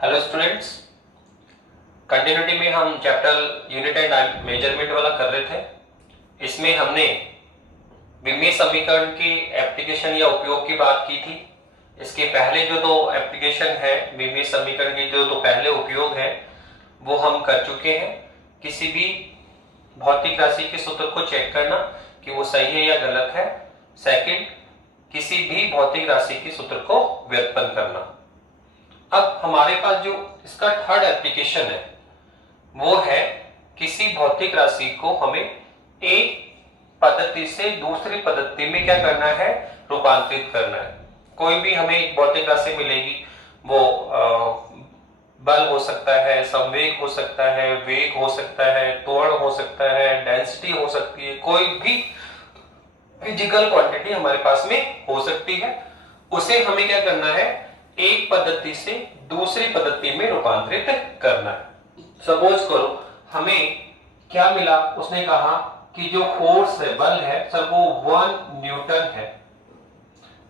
Hello students, continuity में हम chapter unit and measurement वाला कर रहे थे। इसमें हमने विमीय समीकरण की एप्लीकेशन या उपयोग की बात की थी। इसके पहले जो दो एप्लीकेशन है विमीय समीकरण के जो दो पहले उपयोग है वो हम कर चुके हैं। किसी भी भौतिक राशि के सूत्र को चेक करना कि वो सही है या गलत है। सेकंड, किसी भी भौतिक राशि के सूत्र को व्युत्पन्न करना। अब हमारे पास जो इसका थर्ड एप्लीकेशन है वो है किसी भौतिक राशि को हमें एक पद्धति से दूसरी पद्धति में क्या करना है, रूपांतरित करना है। कोई भी हमें एक भौतिक राशि मिलेगी, वो बल हो सकता है, संवेग हो सकता है, वेग हो सकता है, त्वरण हो सकता है, डेंसिटी हो सकती है, कोई भी फिजिकल क्वांटिटी हमारे पास में हो सकती है। उसे हमें क्या करना है, एक पद्धति से दूसरी पद्धति में रूपांतरित करना है। सपोज करो हमें क्या मिला, उसने कहा कि जो फोर्स है, बल है सर, वो 1 न्यूटन है।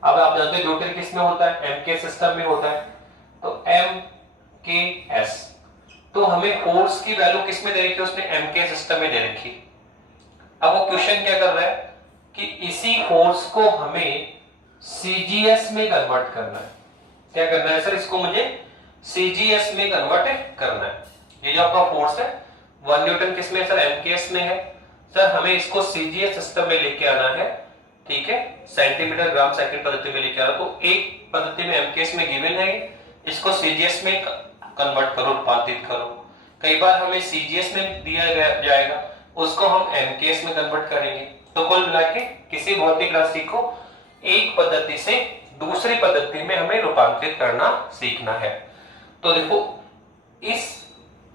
अब आप जानते हैं न्यूटन किस में होता है, एम के सिस्टम में होता है, तो एम के एस। तो हमें फोर्स की वैल्यू किस में दे रखी है, उसने एम के सिस्टम में दे रखी। अब वो क्वेश्चन क्या कर रहा है कि इसी फोर्स को हमें सीजीएस में कन्वर्ट करना है। क्या करना है सर, इसको मुझे सीजीएस में कन्वर्ट करना है। ये जो आपका फोर्स है 1 न्यूटन किस में सर, एमकेएस में है। सर हमें इसको सीजीएस सिस्टम में लेके आना है, ठीक है, सेंटीमीटर ग्राम सेकंड पद्धति में लेके आना। तो एक पद्धति में एमकेएस में गिवन है, इसको सीजीएस में कन्वर्ट करो, रूपांतरित करो। कई बार हमें सीजीएस में दिया जाएगा, उसको हम एमकेएस में कन्वर्ट करेंगे। तो कुल मिला के किसी भौतिक राशि को एक पद्धति से दूसरी पद्धति में हमें रूपांतरित करना सीखना है। तो देखो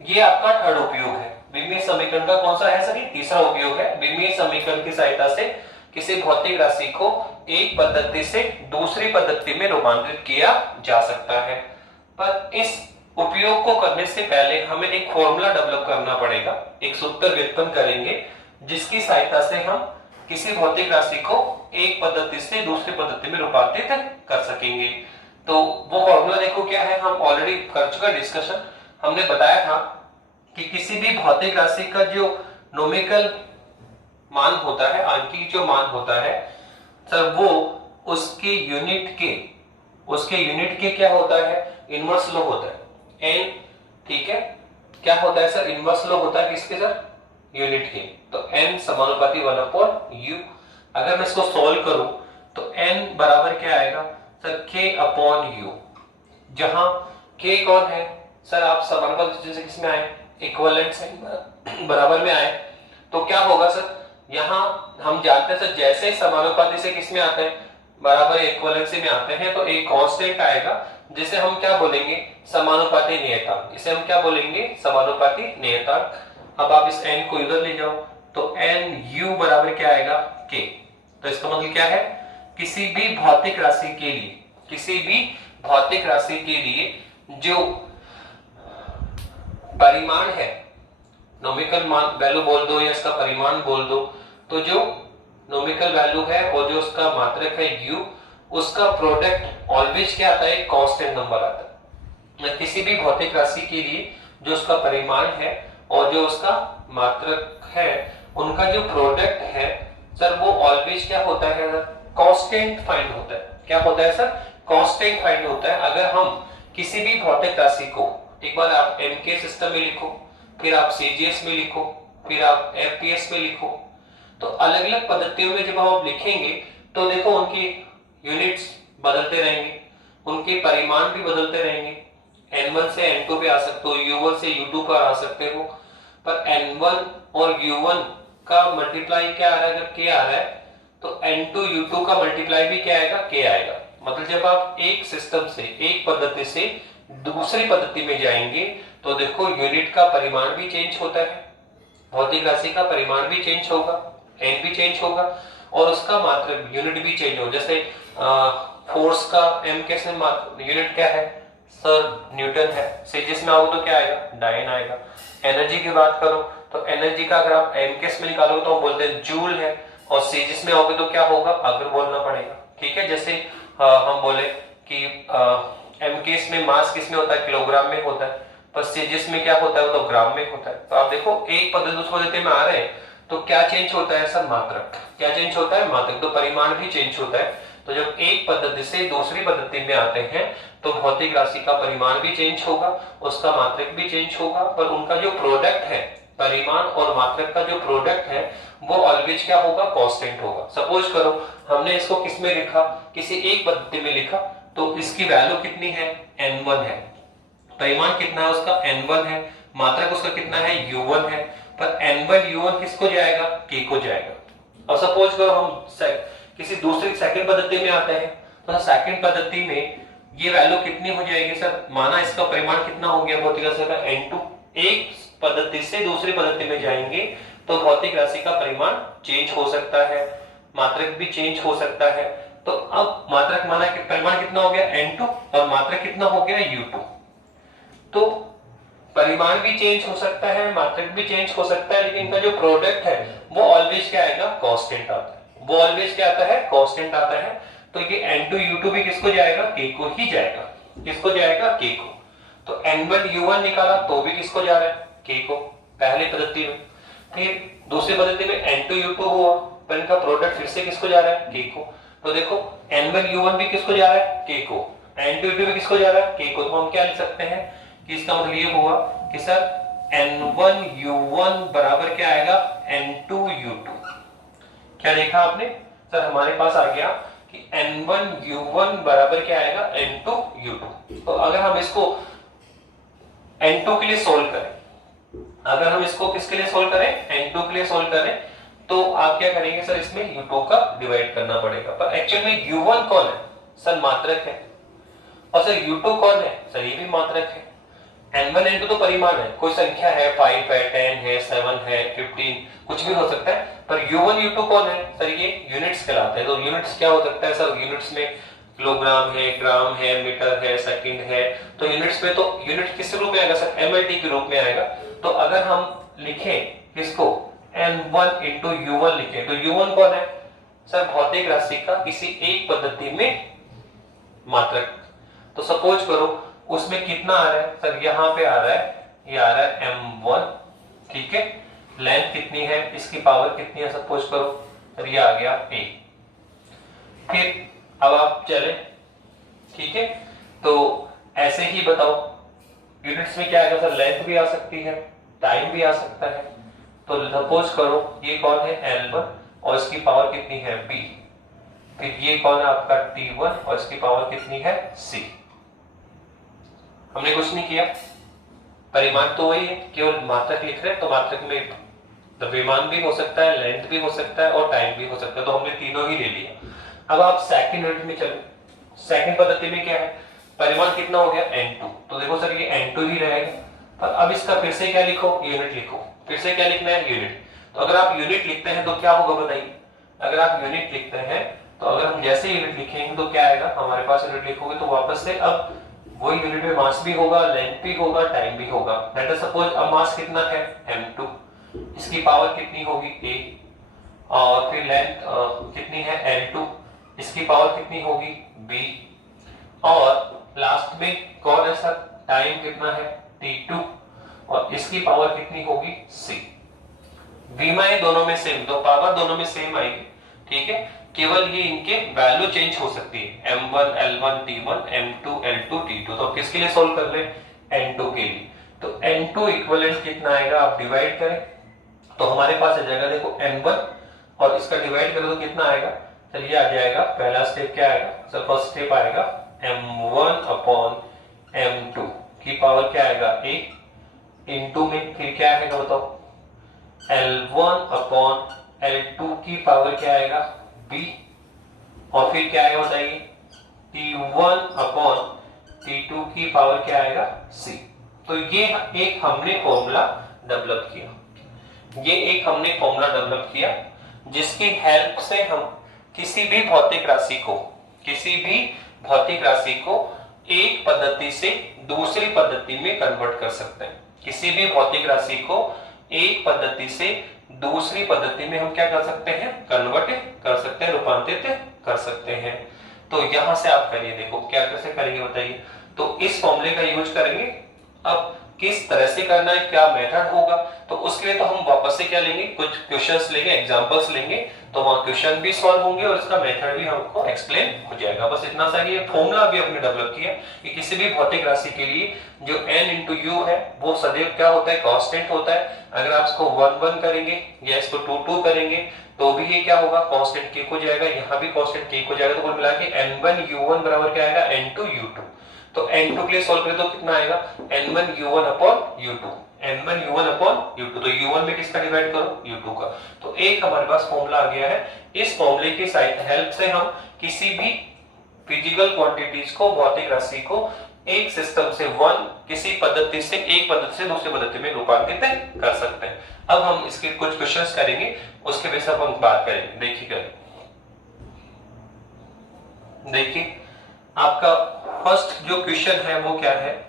ये आपका थर्ड उपयोग है। विमीय समीकरण का कौन सा है सर, ये तीसरा उपयोग है। विमीय समीकरण की सहायता से किसी भौतिक राशि को एक पद्धति से दूसरी पद्धति में रूपांतरित किया जा सकता है। पर इस उपयोग को करने से पहले हमें एक फॉर्मूला डेवलप करना पड़ेगा, एक सूत्र व्युत्पन्न करेंगे जिसकी सहायता से हम किसी भौतिक राशि को एक पद्धति से दूसरी पद्धति में रूपांतरित कर सकेंगे। तो वो फॉर्मूला देखो क्या है, हम ऑलरेडी कर चुका डिस्कशन। हमने बताया था कि किसी भी भौतिक राशि का जो नोमिकल मान होता है, आंकिक जो मान होता है सर, वो उसके यूनिट के क्या होता है, इनवर्स लो होता है, एन, ठीक है। क्या होता है सर, इनवर्स लो होता है किसके सर, यूनिट के। तो n समानुपाती 1/u। अगर मैं इसको सोल्व करूं तो n बराबर क्या आएगा सर, k/u। जहां k कौन है सर, आप समानुपाती से किसमें आए, इक्विवेलेंट से बराबर में आए। तो क्या होगा सर, यहां हम जानते हैं सर, जैसे समानुपाती से किसमें आते हैं, बराबर इक्विवेलेंसी में आते हैं, तो एक कांस्टेंट आएगा जिसे हम क्या बोलेंगे, समानुपाती नियतांक। इसे हम क्या बोलेंगे, समानुपाती नियतांक। अब आप इस n को इधर ले जाओ तो nu बराबर क्या आएगा, k। तो इसका मतलब क्या है, किसी भी भौतिक राशि के लिए जो परिमाण है, नोमिकल मान वैल्यू बोल दो या इसका परिमाण बोल दो, तो जो नोमिकल वैल्यू है और जो उसका मात्रक है u, उसका प्रोडक्ट ऑलवेज क्या आता है, कांस्टेंट नंबर आता है। किसी भी भौतिक राशि के लिए जो उसका परिमाण है और जो उसका मात्रक है, उनका जो प्रोडक्ट है सर, वो ऑलवेज क्या होता है, कांस्टेंट फाइंड होता है। क्या होता है सर, कांस्टेंट फाइंड होता है। अगर हम किसी भी भौतिक राशि को, एक बार आप एमके सिस्टम में लिखो, फिर आप सीजीएस में लिखो, फिर आप एफपीएस में लिखो, तो अलग अलग पद्धतियों में जब हम लिखेंगे तो देखो उनकी यूनिट्स बदलते रहेंगे, उनके परिमाण भी बदलते रहेंगे। n1 से n2 पे आ सकते हो, u1 से u2 पर आ सकते हो, पर n1 और u1 का मल्टीप्लाई क्या आ रहा है, अगर k आ रहा है तो n2 u2 का मल्टीप्लाई भी क्या आएगा, k आएगा। मतलब जब आप एक सिस्टम से, एक पद्धति से दूसरी पद्धति में जाएंगे तो देखो यूनिट का परिमाण भी चेंज होता है, भौतिक राशि का परिमाण भी चेंज होगा, n भी चेंज होगा और उसका मात्रक यूनिट भी चेंज होगा। जैसे फोर्स का m कैसे यूनिट क्या है सर, न्यूटन है। सीजीएस में आओ तो क्या आएगा, डायन आएगा। एनर्जी की बात करो तो एनर्जी का अगर आप एमकेएस में निकालोगे तो हम बोलते हैं जूल है, और सीजीएस में आओगे तो क्या होगा, अगर बोलना पड़ेगा, ठीक है। जैसे हम बोले कि एम के इसमें मास किसमें होता है, किलोग्राम में होता है, पर सीजीएस में क्या होता है, वो तो ग्राम में होता है। तो आप देखो एक पद्धति दूसरी पद्धति में आ रहे हैं तो क्या चेंज होता है सर, मात्रक। क्या चेंज होता है, मात्रक। तो परिमाण भी चेंज होता है। तो जब एक पद्धति से दूसरी पद्धति में आते हैं तो भौतिक राशि का परिमाण भी चेंज होगा, उसका मात्रक भी चेंज होगा, पर उनका जो प्रोडक्ट है, परिमाण और मात्रक का जो प्रोडक्ट है वो ऑलवेज क्या होगा, कांस्टेंट होगा। सपोज करो हमने इसको किस में लिखा, किसी एक पद्धति में लिखा, तो इसकी वैल्यू कितनी है, n1 है। परिमाण कितना है उसका, n1 है। मात्रक उसका कितना है, u1 है। पर n1 u1 किसको जाएगा, k को जाएगा। अब सपोज करो हम किसी दूसरी सेकंड पद्धति में आते हैं, तो सेकंड पद्धति में ये वैल्यू कितनी हो जाएगी सर, माना इसका परिमाण कितना हो गया भौतिक राशि का, n2। एक पद्धति से दूसरी पद्धति में जाएंगे तो भौतिक राशि का परिमाण चेंज हो सकता है, मात्रक भी चेंज हो सकता है। तो अब मात्रक माना कि परिमाण कितना हो गया, n2, और मात्रक कितना हो गया, u2। तो परिमाण भी चेंज हो सकता है, मात्रक भी चेंज हो सकता है, लेकिन इनका जो प्रोडक्ट है वो ऑलवेज क्या आएगा, कांस्टेंट आता है। वो ऑलवेज क्या आता है, कांस्टेंट आता है। तो ये n2 u2 भी किसको जाएगा, k को ही जाएगा। किसको जाएगा, k को। तो n1 u1 निकाला तो भी किसको जा रहा है, k को, पहली पद्धति में। फिर दूसरी पद्धति में n2 u2 हुआ, पर इनका प्रोडक्ट फिर से किसको जा रहा है, k को। तो देखो n1 u1 भी किसको जा रहा है, k को, n2 u2 भी किसको जा रहा है, k को। तो हम क्या लिख सकते हैं कि इसका मतलब ये हुआ कि सर n1 u1 बराबर क्या आएगा, n2 u2। क्या देखा आपने सर, हमारे पास आ गया कि n1 u1 बराबर क्या आएगा, n2 u2। तो अगर हम इसको n2 के लिए सोल्व करें, अगर हम इसको किसके लिए सोल्व करें, n2 के लिए सोल्व करें, तो आप क्या करेंगे सर, इसमें u2 का डिवाइड करना पड़ेगा। पर एक्चुअल में u1 कौन है सर, मात्रक है। और सर u2 कौन है सर, ये भी मात्रक है। n1 n2 तो परिमाण है, कोई संख्या है, 5 है, 10 है, 7 है, 15, कुछ भी हो सकता है। पर u1 u2 कौन है सर, ये यूनिट्स कहलाते हैं। तो यूनिट्स क्या हो सकता है सर, यूनिट्स में किलोग्राम है, ग्राम है, मीटर है, सेकंड है। तो यूनिट्स में, तो यूनिट किस रूप में आएगा सर, एमएलटी के रूप में आएगा। तो अगर हम लिखें किसको, n1 into u1 लिखें, तो u1 कौन है सर, भौतिक राशि का किसी एक पद्धति में मात्रक। तो सपोज करो उसमें कितना आ रहा है सर, यहाँ पे आ रहा है, ये आ रहा है m1, ठीक है। लेंथ कितनी है, इसकी पावर कितनी है, सपोज करो सर ये आ गया a। फिर अब आप चले, ठीक है। तो ऐसे ही बताओ यूनिट्स में क्या आएगा सर, लेंथ भी आ सकती है, टाइम भी आ सकता है। तो सपोज करो ये कौन है, L1, और इसकी पावर कितनी है, b। फिर ये कौन है आपका T1, और इसकी पावर कितनी है, c। हमने कुछ नहीं किया, परिमाण तो वही है, केवल मात्रक लिख रहे हैं। तो मात्रक में द्रव्यमान भी हो सकता है, लेंथ भी हो सकता है, और टाइम भी हो सकता है। तो हमने तीनों ही ले लिया। अब आप सेकंड यूनिट में चलो, सेकंड पद्धति में क्या है, परिमाण कितना हो गया, n2। तो देखो सर ये n2 ही रहेगा। पर अब इसका फिर से क्या लिखो, यूनिट लिखो। फिर से क्या लिखना है, यूनिट। तो अगर आप यूनिट लिखते हैं तो क्या होगा बताइए, अगर आप यूनिट लिखते हैं तो अगर हम जैसे यूनिट लिखेंगे तो क्या आएगा, हमारे पास यूनिट लिखोगे तो वापस से अब वही यूनिट में मास भी होगा, लेंथ भी होगा, टाइम भी होगा। लेट अस सपोज अब मास कितना है, m2, इसकी पावर कितनी होगी, a, और फिर लेंथ कितनी है, l2, इसकी पावर कितनी होगी, b, और लास्ट में कौन है सर, टाइम कितना है, t2, और इसकी पावर कितनी होगी, c। विमाएं दोनों में सेम, तो पावर दोनों में सेम आएगी, ठीक है। केवल ये इनके वैल्यू चेंज हो सकती है, m1 l1 t1, m2 l2 t2। तो किसके लिए सोल्व कर रहे हैं, n2 के लिए। तो n2 इक्विवेलेंट कितना आएगा, आप डिवाइड करें तो हमारे पास जगह देखो n1, और इसका डिवाइड करें तो कितना आएगा, चलिए आ जाएगा। पहला स्टेप क्या आएगा सर, फर्स्ट स्टेप आएगा m1 अपॉन m2 की पावर क्या आएगा, a, इनटू में फिर क्या आएगा बताओ, l1 अपॉन l2 की पावर क्या आएगा, b, और फिर क्या आएगा बताइए, t1 अपॉन t2 की पावर क्या आएगा, c। तो ये एक हमने फॉर्मूला डेवलप किया, ये एक हमने फॉर्मूला डेवलप किया जिसकी हेल्प से हम किसी भी भौतिक राशि को, किसी भी भौतिक राशि को एक पद्धति से दूसरी पद्धति में कन्वर्ट कर सकते हैं। किसी भी भौतिक राशि को एक पद्धति से दूसरी पद्धति में हम क्या कर सकते हैं, कन्वर्ट कर सकते हैं, रूपांतरित कर सकते हैं। तो यहां से आप करिए, देखो क्या कैसे करेंगे बताइए। तो इस फॉर्मूले का यूज करेंगे। अब किस तरह से करना है, क्या मेथड होगा, तो उसके लिए तो हम वापस से क्या लेंगे, कुछ क्वेश्चंस लेंगे, एग्जांपल्स लेंगे, तो वहां क्वेश्चन भी सॉल्व होंगे और इसका मेथड भी हमको एक्सप्लेन हो जाएगा। बस इतना सा ये फॉर्मूला भी हमने डेवलप किया कि किसी भी भौतिक राशि के लिए जो n इंटू यू है वो सदैव क्या होता है, कांस्टेंट होता है। अगर आप इसको 1 1 करेंगे या इसको 2 2 करेंगे तो भी ये क्या होगा, कांस्टेंट k हो जाएगा, यहाँ भी कांस्टेंट k हो जाएगा। तो कुल मिला के n1 u1 बराबर क्या आएगा, n2 u2। तो n2 के लिए सॉल्व करें तो कितना आएगा, n1 u1 upon u2, n1 u1 upon u2। तो u1 में किसका डिवाइड करो, u2 का। तो एक हमारे पास फॉर्मूला आ गया है। इस फॉर्मूले की हेल्प से हम किसी भी फिजिकल क्वांटिटीज को, भौतिक राशि को एक सिस्टम से किसी पद्धति से, एक पद्धति से दूसरी पद्धति में रूपांतरित कर सकते हैं। अब हम इसके कुछ क्वेश्चंस करेंगे, उसके बेस पर हम बात करेंगे। देखिए आपका फर्स्ट जो क्वेश्चन है वो क्या है,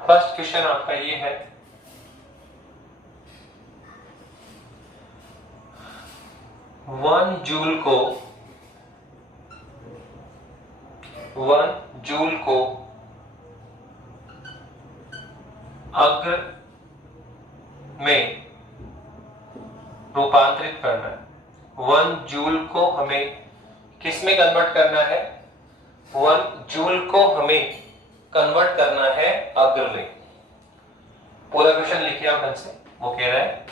फर्स्ट क्वेश्चन आपका ये है, 1 जूल को अग्र में रूपांतरित करना है। 1 जूल को हमें किस में कन्वर्ट करना है, 1 जूल को हमें कन्वर्ट करना है अग्र में। पूरा क्वेश्चन लिखिए आप ढंग से। वो कह रहा है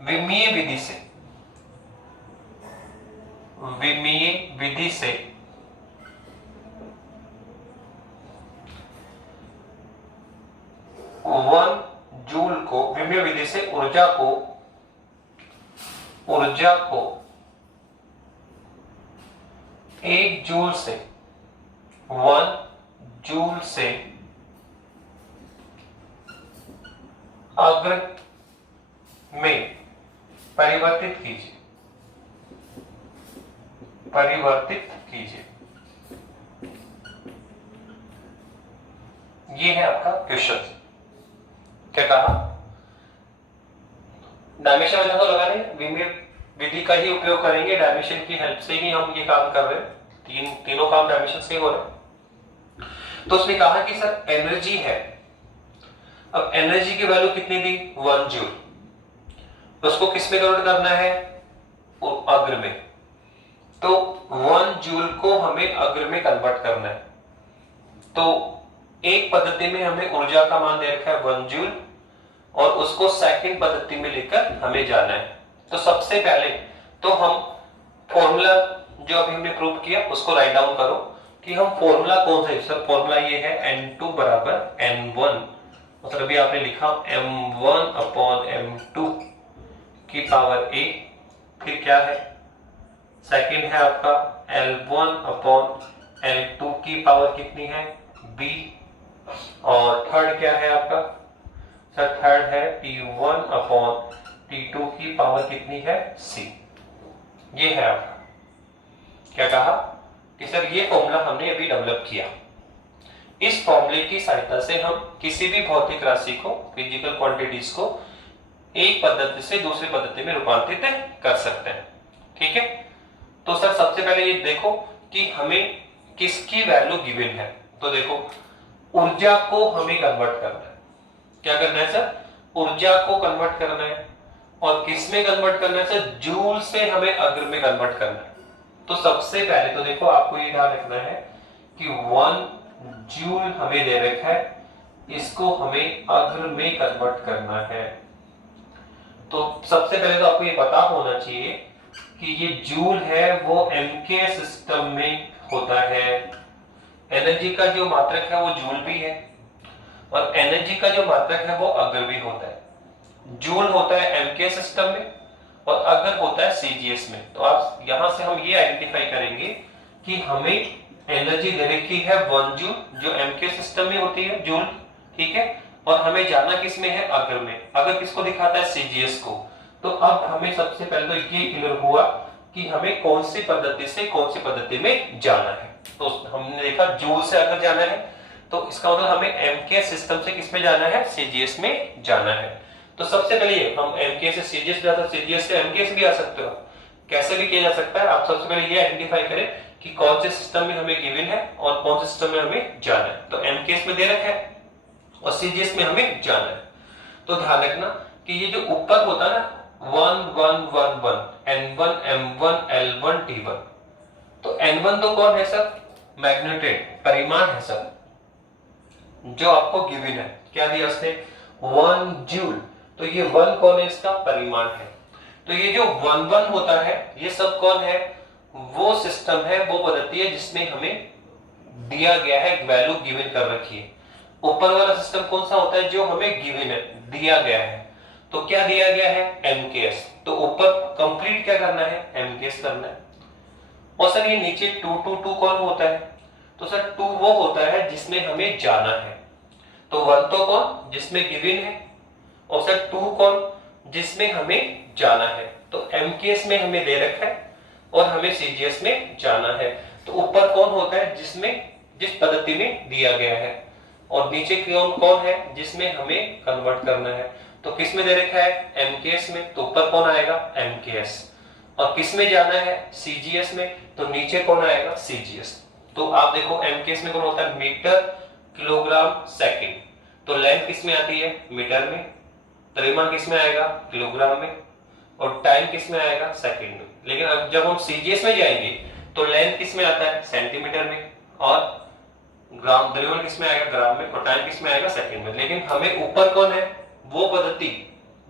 विमीय विधि से 1 जूल को, विमीय विधि से ऊर्जा को 1 जूल से, 1 जूल से अग्र में परिवर्तित कीजिए। ये है आपका क्वेश्चन। क्या कहा, डायमेंशन वाला तो लगा नहीं, विमीय विधि का ही उपयोग करेंगे, डायमेंशन की हेल्प से ही हम ये काम कर रहे हैं। तीनों काम डायमेंशन से हो रहे हैं। तो उसने कहा कि सर एनर्जी है, अब एनर्जी की वैल्यू कितनी दी, 1 जूल, तो उसको किस में कन्वर्ट करना है, अग्र में। तो 1 जूल को हमें अग्र में कन्वर्ट करना है। तो एक पद्धति में हमें ऊर्जा का मान दे रखा है 1 जूल, और उसको सेकंड पद्धति में लेकर हमें जाना है। तो सबसे पहले तो हम फॉर्मूला जो अभी हमने प्रूव किया उसको राइट डाउन करो कि हम फॉर्मूला कौन सा है। सर फॉर्मूला ये है n2 बराबर n1, मतलब अभी आपने लिखा m1 अपॉन m2 की पावर a, फिर क्या है, सेकंड है आपका l1 अपॉन l2 की पावर कितनी है, b, और थर्ड क्या है आपका, सर थर्ड है t1 अपॉन t2 की पावर कितनी है, c। ये है आपका। क्या कहा कि सर ये फॉर्मूला हमने अभी डेवलप किया। इस फॉर्मूले की सहायता से हम किसी भी भौतिक राशि को, फिजिकल क्वांटिटीज को एक पद्धति से दूसरी पद्धति में रूपांतरित कर सकते हैं। ठीक है, तो सर सबसे पहले ये देखो कि हमें किसकी वैल्यू गिवन है। तो देखो ऊर्जा को हमें कन्वर्ट करना है। क्या करना है सर, ऊर्जा को कन्वर्ट करना है, और किस में कन्वर्ट करना है सर, जूल से हमें अग्र में कन्वर्ट करना है। तो सबसे पहले तो देखो आपको ये ध्यान रखना है कि 1 जूल हमें दे रखा है, इसको हमें अग्र में कन्वर्ट करना है। तो सबसे पहले तो आपको ये पता होना चाहिए कि ये जूल है वो एमके सिस्टम में होता है। एनर्जी का जो मात्रक है वो जूल भी है, और एनर्जी का जो मात्रक है वो अग्र भी होता है। जूल होता है एमके सिस्टम में और अग्र होता है सीजीएस में। तो आप यहां से हम ये आइडेंटिफाई करेंगे कि हमें एनर्जी दे रखी है 1 जूल, जो एमके सिस्टम में होती है जूल, ठीक है, और हमें जाना किस में है, अगर में। अगर किसको दिखाता है, सीजीएस को। तो अब हमें सबसे पहले तो ये क्लियर हुआ कि हमें कौन सी पद्धति से कौन सी पद्धति में जाना है। तो हमने देखा जूल से अगर जाना है, तो इसका मतलब हमें एमके सिस्टम से किस में जाना है, सीजीएस में जाना है। तो सबसे पहले हम एमके से सीजीएस जा सकते, सीजीएस से एमके से भी आ सकते हो, कैसे भी किया जा सकता है। आप सबसे पहले ये आइडेंटिफाई करें कि कौन से सिस्टम में हमें गिवन है और कौन से सिस्टम में हमें जाना है। तो एमके में दे रखा है और सीजीएस में हमें जाना है। तो ध्यान रखना कि ये जो ऊपर होता है ना 1 1 1 1 N1 M1 L1 T1, तो N1 तो कौन है सर, मैग्नीट्यूड, परिमाण है सर, जो आपको गिवन है। क्या दिया उसने, 1 जूल। तो ये 1 कौन है, इसका परिमाण है। तो ये जो 1 1 होता है, ये सब कौन है, वो सिस्टम है, वो पद्धति है जिसमें हमें दिया गया है, वैल्यू गिवन कर रखी है। ऊपर वाला सिस्टम कौन सा होता है, जो हमें गिवन है, दिया गया है। तो क्या दिया गया है, एमकेएस। तो ऊपर कंप्लीट क्या करना है, एमकेएस करना है। और सर ये नीचे 2 2 2 कौन होता है, तो सर 2 वो होता है जिसमें हमें जाना है। तो 1 तो कौन, जिसमें गिवन है, और सर 2 कौन, जिसमें हमें जाना है। तो एमकेएस में हमें दे रखा है और हमें सीजीएस में जाना है। तो ऊपर कौन होता है, जिसमें जिस पद्धति में दिया गया है, और नीचे कौन है, जिसमें हमें कन्वर्ट करना है। तो किस में दे रखा है, एमकेएस में, तो ऊपर कौन आएगा, एमकेएस। और किस में जाना है, सीजीएस में, तो नीचे कौन आएगा, सीजीएस। तो आप देखो एमकेएस में कौन होता है, मीटर किलोग्राम सेकंड। तो लेंथ किस में आती है, मीटर में, द्रव्यमान किस में आएगा, किलोग्राम में, और टाइम किस में आएगा, सेकंड में। लेकिन अब जब हम सीजीएस में जाएंगे तो लेंथ किस में आता है, सेंटीमीटर में, और ग्राम, द्रव्यमान किस में आएगा, ग्राम में, और टाइम किस में आएगा, सेकंड में। लेकिन हमें ऊपर कौन है, वो पद्धति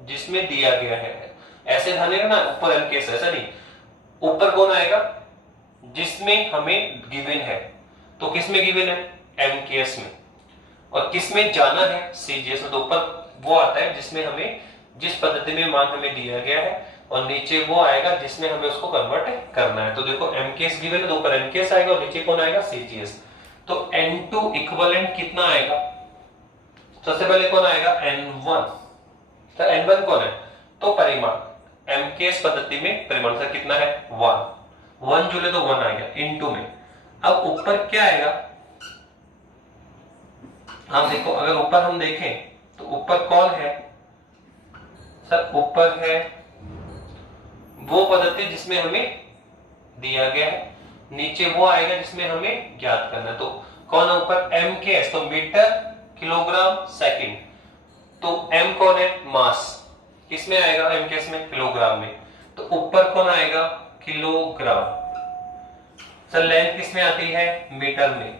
जिसमें दिया गया है। ऐसे ध्यान रखना, ऊपर एमकेएस, ऐसा नहीं, ऊपर कौन आएगा, जिसमें हमें गिवन है। तो किस में गिवन है, एमकेएस में, और किस में जाना है, सीजीएस में। तो ऊपर वो आता है जिसमें हमें, जिस पद्धति में मान हमें दिया गया है, और नीचे वो आएगा जिसमें हमें उसको कन्वर्ट करना है। तो देखो एमकेएस गिवन है, तो ऊपर एमकेएस आएगा और नीचे कौन आएगा, सीजीएस। तो N2 इक्विवेलेंट कितना आएगा, सबसे पहले कौन आएगा, N1। तो N1 कौन है, तो परिमाण, एमकेएस पद्धति में परिमाण से कितना है, 1 जूल है, तो 1 आ गया इनटू में। अब ऊपर क्या आएगा, आप देखो, अगर ऊपर हम देखें तो ऊपर कौन है सर, ऊपर है वो पद्धति जिसमें हमें दिया गया है, नीचे वो आएगा जिसमें हमें ज्ञात करना है। तो कौन है ऊपर, एमकेएस, तो मीटर किलोग्राम सेकंड। तो एम कौन है, मास, किसमें आएगा, एमकेएस में, किलोग्राम में। तो ऊपर कौन आएगा, किलोग्राम। सर लेंथ किसमें आती है, मीटर में,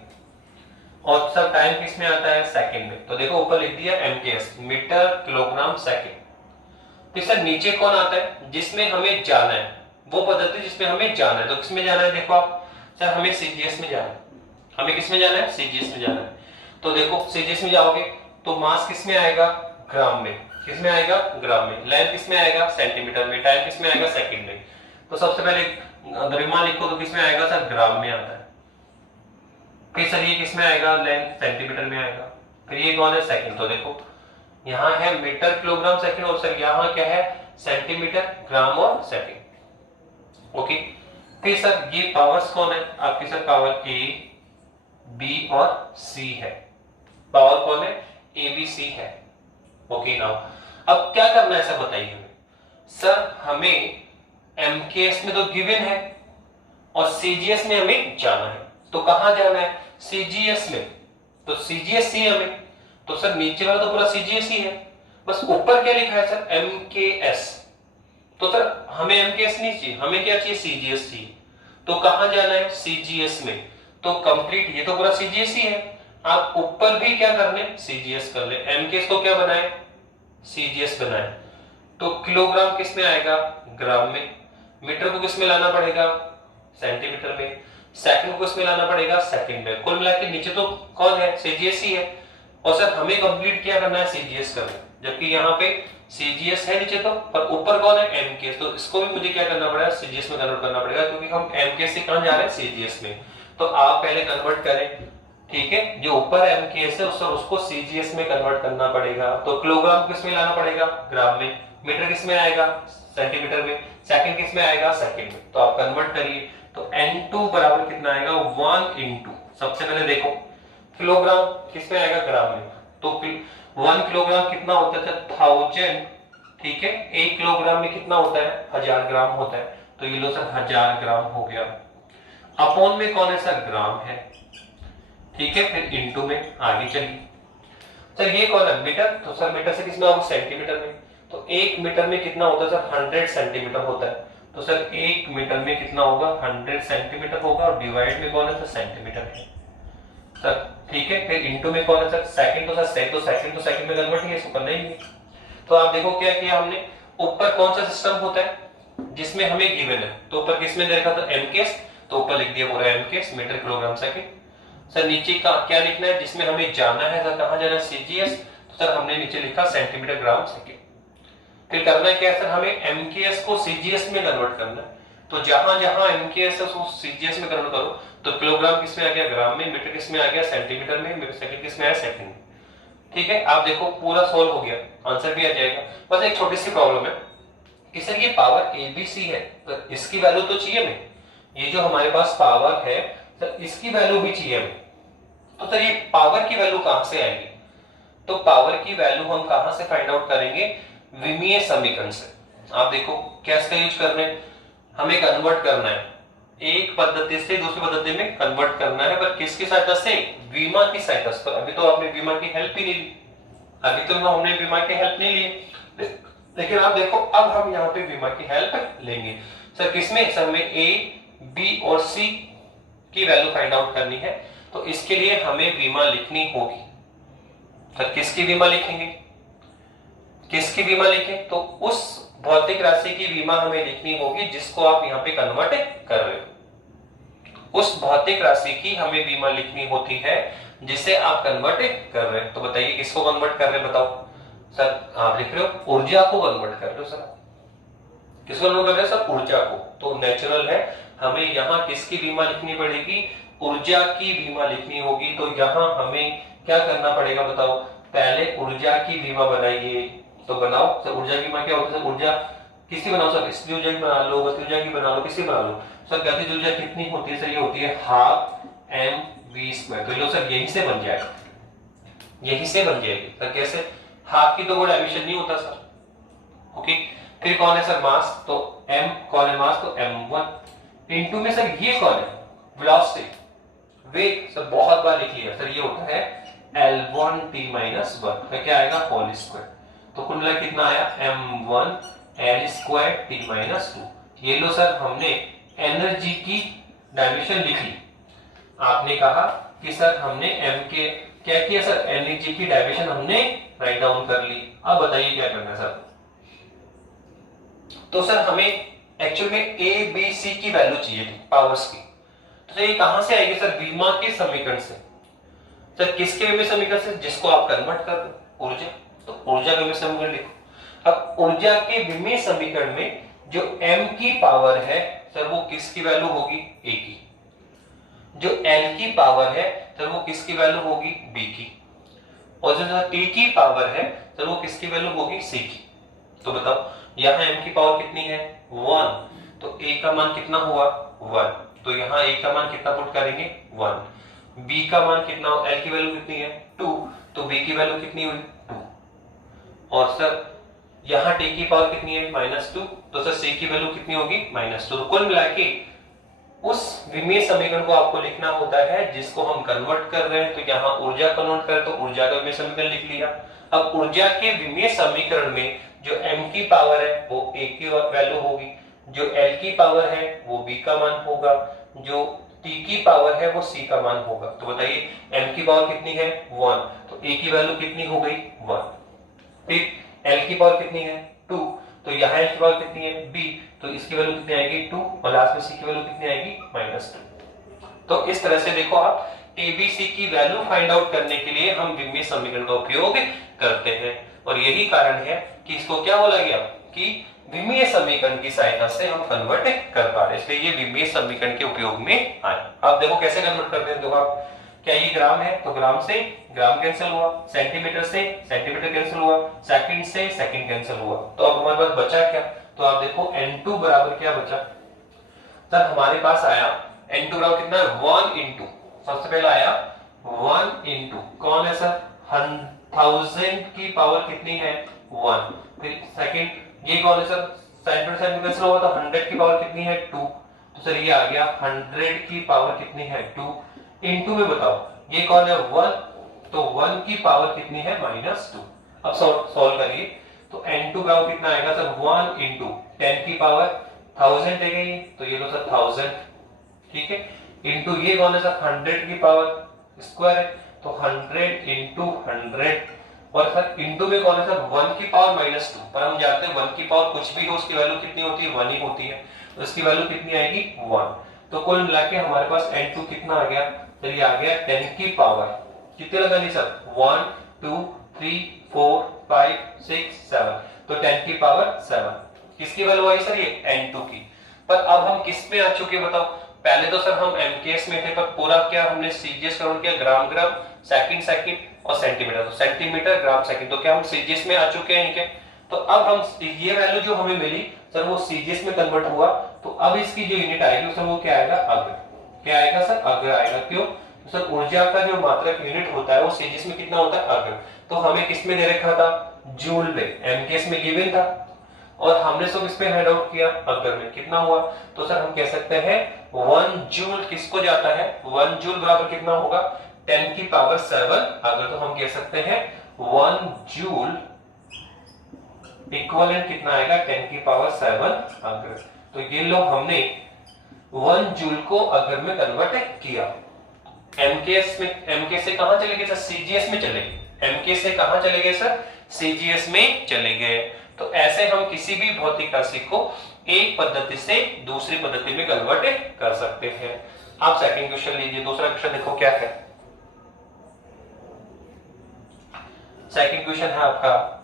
और सर टाइम किसमें आता है, सेकंड में। तो देखो ऊपर लिख दिया एमकेएस, मीटर किलोग्राम सेकंड। तो सर नीचे कौन आता है, जिसमें हमें जाना है, वो पद्धति जिसमें हमें जाना है। तो किसमें जाना है, देखो आप, सर हमें सीजीएस में जाना है, हमें किसमें जाना है, सीजीएस में जाना है। तो देखो सीजीएस में जाओगे तो मास किसमें आएगा, ग्राम में, किसमें आएगा, ग्राम में, लेंथ किसमें आएगा, सेंटीमीटर में, टाइम किसमें आएगा, सेकंड में। तो सबसे पहले द्रव्यमान लिखो, तो किसमें आएगा सर, ग्राम में आता है। फिर सर ये किसमें आएगा, लेंथ सेंटीमीटर में आएगा। फिर ये कौन है, सेकंड। तो देखो यहाँ है मीटर किलोग्राम सेकंड, और सर यहाँ क्या है, सेंटीमीटर, ग्राम और सेकंड। ओके, फिर सर ये पावर्स कौन है आपकी, सर पावर ए बी और सी है, पावर कौन है, ए बी सी है। ओके नाउ अब क्या करना है सर, बताइए हमें। सर हमें एमकेएस में तो गिवन है और सीजीएस में हमें जाना है। तो कहां जाना है, सीजीएस में, तो सीजीएस ही हमें। तो सर नीचे वाला तो पूरा सीजीएस ही है, बस ऊपर क्या लिखा है सर, एमकेएस। तो सर हमें एमकेएस नहीं चाहिए, हमें क्या चाहिए, सीजीएस चाहिए। तो कहां जाना है, सीजीएस में। तो कंप्लीट, ये तो पूरा सीजीएस ही है, आप ऊपर भी क्या कर ले, सीजीएस कर ले। एमकेएस को क्या बनाए, सीजीएस बनाए। तो किलोग्राम किस में आएगा, ग्राम में, मीटर को किस में लाना पड़ेगा, सेंटीमीटर में, सेकंड को किस में लाना पड़ेगा, सेकंड में। कुल मिला के नीचे तो कौन है, सीजीएस ही है। और सर हमें कंप्लीट क्या करना है, सीजीएस करना है, जबकि यहाँ पे सीजीएस है नीचे तो, पर ऊपर कौन है एमकेएस, तो इसको भी मुझे क्या करना पड़ेगा सीजीएस में कन्वर्ट करना पड़ेगा, क्योंकि हम एमकेएस से कहां जा रहे हैं सीजीएस में। तो आप पहले कन्वर्ट करें, ठीक है, जो ऊपर एमकेएस है उसको सीजीएस में कन्वर्ट करना पड़ेगा। तो किलोग्राम किस में लाना पड़ेगा, ग्राम में, मीटर किस में आएगा, सेंटीमीटर में, सेकंड किस में आएगा, सेकंड में। तो आप कन्वर्ट करिए, तो N2 बराबर कितना आएगा, 1 इंटू, सबसे पहले देखो किलोग्राम किस में आएगा, ग्राम में, तो 1 किलोग्राम कितना होता है, 1000, ठीक है, 1 किलोग्राम में कितना होता है, 1000 ग्राम होता है, तो ये लो सर 1000 ग्राम हो गया। अपॉन में कौन है सर, ग्राम है, ठीक है, फिर इंटू में आगे चलिए। सर ये कौन है, मीटर, तो सर मीटर से किसमें होगा, सेंटीमीटर में, तो 1 मीटर में कितना होता है सर, 100 सेंटीमीटर होता है, तो सर 1 मीटर में कितना होगा, 100 सेंटीमीटर होगा, और डिवाइड में कौन है सर, सेंटीमीटर है सर, ठीक है, फिर इंटू में कौन है सर, सेकंड, तो सर सेकंड तो सेकंड में कन्वर्ट है, इसको करना ही नहीं। तो आप देखो क्या किया हमने, ऊपर कौन सा सिस्टम होता है जिसमें हमें गिवन है, तो ऊपर किसमें दे रखा था, एमकेएस, तो ऊपर लिख दिया पूरा MKS, metre kilogram second. Sir नीचे का क्या लिखना है, जिसमें हमें जाना है सर, कहां जाना है, सीजीएस, तो सर हमने नीचे लिखा सेंटीमीटर ग्राम सेकंड। फिर करना क्या है सर, हमें एमकेएस को सीजीएस में कन्वर्ट करना है, तो जहां जहां एमकेएस है उसको सीजीएस में कन्वर्ट करो, तो किलोग्राम किसमें आ गया, ग्राम में, मीटर किसमें आ गया, सेंटीमीटर में, मीटर सेकंड किसमें आया, सेकंड में, ठीक है। आप देखो पूरा सॉल्व हो गया, आंसर भी आ जाएगा। बस एक छोटी सी प्रॉब्लम है कि सर ये पावर एबीसी है, तो इसकी वैल्यू तो चाहिए हमें, ये जो हमारे पास पावर है सर इसकी वैल्यू भी चाहिए हमें, तो सर ये पावर की वैल्यू कहां से आएगी, तो पावर की वैल्यू हम कहां से फाइंड आउट करेंगे, विमीय समीकरण से। आप देखो क्या इसका यूज कर रहे हैं, हमें कन्वर्ट करना है, एक पद्धति से दूसरी पद्धति में कन्वर्ट करना है, पर किसकी सहायता से, विमा की सहायता से। तो अभी तो आपने विमा की हेल्प ही नहीं ली, अभी तो हमने विमा की हेल्प नहीं ली, लेकिन आप देखो अब हम यहाँ पे विमा की हेल्प लेंगे। सर किसमें, सर हमें ए, बी और सी की वैल्यू फाइंड आउट करनी है, तो इसके लिए हमें विमा लिखनी होगी। सर किसकी विमा लिखेंगे, किसकी विमा लिखें, तो उस भौतिक राशि की विमा हमें लिखनी होगी जिसको आप यहाँ पे कन्वर्ट कर रहे हो, उस भौतिक राशि की हमें बीमा लिखनी होती है जिसे आप कन्वर्ट कर रहे हैं। तो बताइए किसको कन्वर्ट कर रहे हैं, बताओ सर, आप लिख रहे हो ऊर्जा को कन्वर्ट कर रहे हो, सर किसको कन्वर्ट कर रहे हैं, सर ऊर्जा को, तो नेचुरल है हमें यहाँ किसकी बीमा लिखनी पड़ेगी, ऊर्जा की बीमा लिखनी होगी। तो यहाँ हमें क्या करना पड़ेगा बताओ, पहले ऊर्जा की बीमा बनाइए, तो बनाओ सर, ऊर्जा की बीमा क्या होती है, ऊर्जा किसकी बनाओ सर, स्थिर ऊर्जा की बना लो, गतिज ऊर्जा की बना लो, किसकी बना लो सर, गतिज ऊर्जा कितनी होती है सर, ये होती है 12mv², तो लो सर यहीं से बन जाएगा, यहीं से बन जाएगी सर, कैसे, हाफ की तो कोई डायमेंशन नहीं होता सर, ओके। फिर कौन है सर मास, तो m कौन है मास, तो m1 इंटू में सर ये कौन है, वेलोसिटी, वेग, सर बहुत बार लिख लिया सर, ये होता है L1t-1, तो क्या आएगा होल स्क्वायर, तो कुल मिला कितना आया m1 L²t-2। ये लो सर हमने एनर्जी की डायमेंशन लिख ली, आपने कहा कि सर हमने m के क्या किया सर, एनर्जी की डायमेंशन हमने राइट डाउन कर ली। अब बताइए क्या करना है सर, तो सर हमें एक्चुअल में ए बी सी की वैल्यू चाहिए थी पावर्स की, तो ये कहां से आएगी सर, बीमा के समीकरण से। सर किसके विमीय समीकरण से, जिसको आप कन्वर्ट कर दो ऊर्जा, तो ऊर्जा विमीय समीकरण लिखो। अब ऊर्जा के विमीय समीकरण में जो m की पावर है सर वो किसकी वैल्यू होगी, a की, जो l की पावर है सर वो किसकी वैल्यू होगी, b की, और जो t की पावर है सर वो किसकी वैल्यू होगी, c की। तो बताओ यहाँ m की पावर कितनी है 1, तो a का मान कितना हुआ 1, तो यहाँ a का मान कितना पुट करेंगे 1, b का मान कितना, l की वैल्यू कितनी है 2, तो b की वैल्यू कितनी हुई 2, और सर यहाँ t की पावर कितनी है -2, तो सर c की वैल्यू कितनी होगी -2। तो कुल मिला के उस विमीय समीकरण को आपको लिखना होता है जिसको हम कन्वर्ट कर रहे हैं, तो यहाँ ऊर्जा कन्वर्ट करें तो ऊर्जा का विमीय समीकरण लिख लिया। अब ऊर्जा के विमीय समीकरण में जो m की पावर है वो a की वैल्यू होगी, जो l की पावर है वो b का मान होगा, जो t की पावर है वो c का मान होगा। तो बताइए m की पावर कितनी है 1, तो a की वैल्यू कितनी हो गई 1, फिर l की पावर कितनी है 2, तो यहाँ l की पावर कितनी है b, तो इसकी वैल्यू कितनी आएगी 2, और लास्ट में c की वैल्यू कितनी आएगी -2। तो इस तरह से देखो आप abc की वैल्यू फाइंड आउट करने के लिए हम विमीय समीकरण का उपयोग करते हैं। और यही कारण है कि इसको क्या बोला गया कि विमीय समीकरण की सहायता से हम कन्वर्ट कर पा रहे, इसलिए ये विमीय समीकरण के उपयोग में आए। आप देखो कैसे कन्वर्ट करते हैं, देखो आप क्या ये ग्राम है तो ग्राम से ग्राम कैंसिल हुआ, सेंटीमीटर से सेंटीमीटर कैंसिल हुआ, सेकंड से सेकंड कैंसिल हुआ, तो अब हमारे पास बचा क्या, तो आप देखो N2 बराबर क्या बचा, तब हमारे पास आया N2 बराबर कितना है 1 इंटू, सबसे पहला आया 1 इंटू कौन है सर 1000 की पावर कितनी है 1, फिर सेकंड ये कौन है सर सेंटीमीटर सेंटीमीटर कैंसिल हुआ तो 100 की पावर कितनी है 2, तो सर ये आ गया 100 की पावर कितनी है 2 इंटू में बताओ ये कौन है 1, तो 1 की पावर कितनी है -2। अब सॉल्व करिए तो N2 बराबर कितना आएगा सर 1 इंटू 10 की पावर 1000 देगा ये, तो ये लो सर 1000, ठीक है, इंटू ये कौन है सर 100 की पावर स्क्वायर है, तो 100 इंटू 100 और सर इंटू में कौन है सर 1 की पावर -2, पर हम जानते हैं 1 की पावर कुछ भी हो उसकी वैल्यू कितनी होती है 1 ही होती है, तो इसकी वैल्यू कितनी आएगी 1, तो कुल मिला के हमारे पास N2 कितना आ गया, तो ये आ गया 10 की पावर कितने लगानी सर 1 2 3 4 5 6 7, तो 10 की पावर 7 किसकी वैल्यू आई सर ये N2 की। पर अब हम किस में आ चुके बताओ, पहले तो सर हम MKS में थे पर पूरा क्या हमने सीजीएस कन्वर्ट किया ग्राम ग्राम सेकंड सेकंड और सेंटीमीटर, तो सेंटीमीटर ग्राम सेकंड, तो क्या हम सीजीएस में आ चुके हैं क्या, तो अब हम ये वैल्यू जो हमें मिली सर वो सीजीएस में कन्वर्ट हुआ, तो अब इसकी जो यूनिट आएगी सर वो क्या आएगा अग्र, क्या आएगा सर अग्र आएगा, क्यों, तो सर ऊर्जा का जो मात्रक यूनिट होता है वो सीजीएस में कितना होता है अग्र, तो हमें किस में दे रखा था जूल में, MKS में गिवन था और हमने सब इस पे हेड आउट किया अग्र में कितना हुआ, तो सर हम कह सकते हैं 1 जूल किसको जाता है 1 जूल बराबर कितना होगा 10 की पावर 7 अगर, तो हम कह सकते हैं 1 जूल इक्विवेलेंट कितना आएगा 10 की पावर 7 अग्र, तो ये लो हमने 1 जूल को अग्र में कन्वर्ट किया। MKS से कहां चले गए सर सीजीएस में चले गए, MKS से कहां चले गए सर सीजीएस में चले गए, तो ऐसे हम किसी भी भौतिक राशि को एक पद्धति से दूसरी पद्धति में कन्वर्ट कर सकते हैं। आप सेकंड क्वेश्चन लीजिए, दूसरा क्वेश्चन देखो क्या है, सेकंड क्वेश्चन है आपका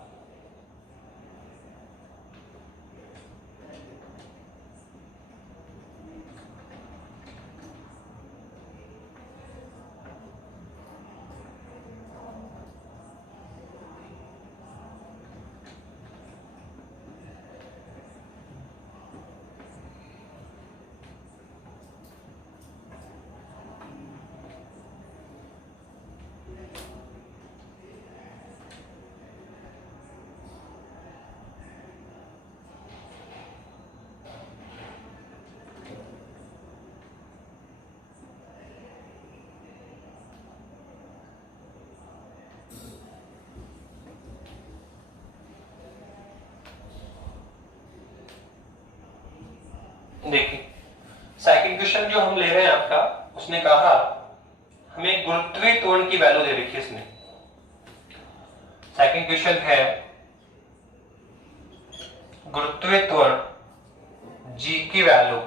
देखिए सेकंड क्वेश्चन जो हम ले रहे हैं आपका, उसने कहा हमें गुरुत्वीय त्वरण की वैल्यू दे रखी है इसने, सेकंड क्वेश्चन है गुरुत्वीय त्वरण जी की वैल्यू,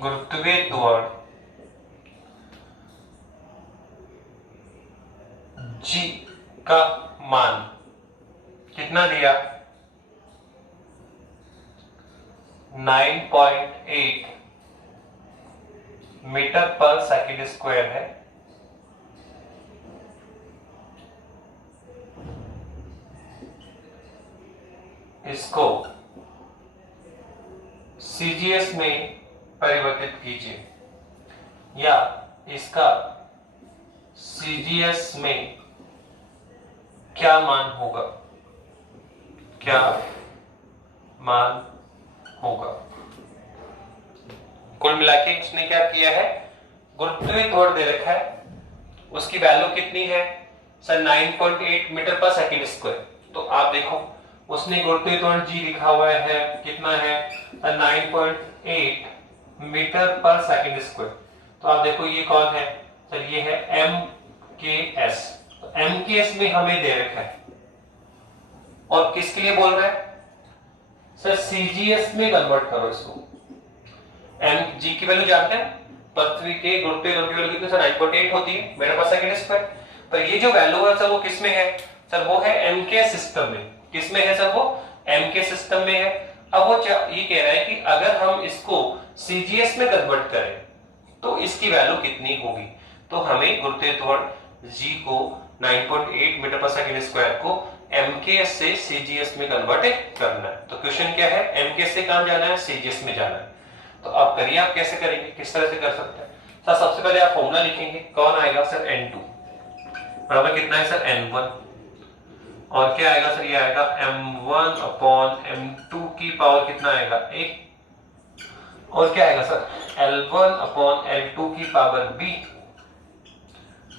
गुरुत्वीय त्वरण जी का मान कितना दिया 9.8 मीटर पर सेकंड स्क्वायर है, इसको सीजीएस में परिवर्तित कीजिए या इसका सीजीएस में क्या मान होगा, क्या मान होगा। कुल मिला के उसने क्या किया है गुरुत्वीय त्वरण दे रखा है, उसकी वैल्यू कितनी है सर 9.8 मीटर पर सेकंड स्क्वायर, तो आप देखो उसने गुरुत्वीय त्वरण जी लिखा हुआ है कितना है 9.8 मीटर पर सेकंड स्क्वायर, तो आप देखो ये कौन है सर ये है MKS, तो MKS में हमें दे रखा है और किसके लिए बोल रहा है सर सीजीएस में कन्वर्ट करो इसको, एम जी की वैल्यू जानते हैं पृथ्वी के गुरुत्वीय त्वरण की वैल्यू कितनी सर 9.8 होती है मीटर पर सेकंड स्क्वायर, पर ये जो वैल्यू है सर वो किस में है सर, वो है एमके सिस्टम में। किस में है सर, वो एमके सिस्टम में है। अब वो ये कह रहा है कि अगर हम इसको सीजीएस में कन्वर्ट करें तो इसकी वैल्यू कितनी होगी। तो हमें गुरुत्वीय त्वरण जी को 9.8 मीटर पर सेकंड स्क्वायर को एमकेएस से सीजीएस में कन्वर्ट करना है। तो क्वेश्चन क्या है, एमकेएस से कहां जाना है, सीजीएस में जाना है। तो आप करिए, आप कैसे करेंगे, किस तरह से कर सकते हैं सर। सबसे पहले आप फॉर्मूला लिखेंगे, कौन आएगा सर, n2 बराबर कितना है सर, n1, और क्या आएगा सर, ये आएगा m1 अपॉन m2 की पावर कितना आएगा 1, और क्या आएगा सर l1 अपॉन l2 की पावर b,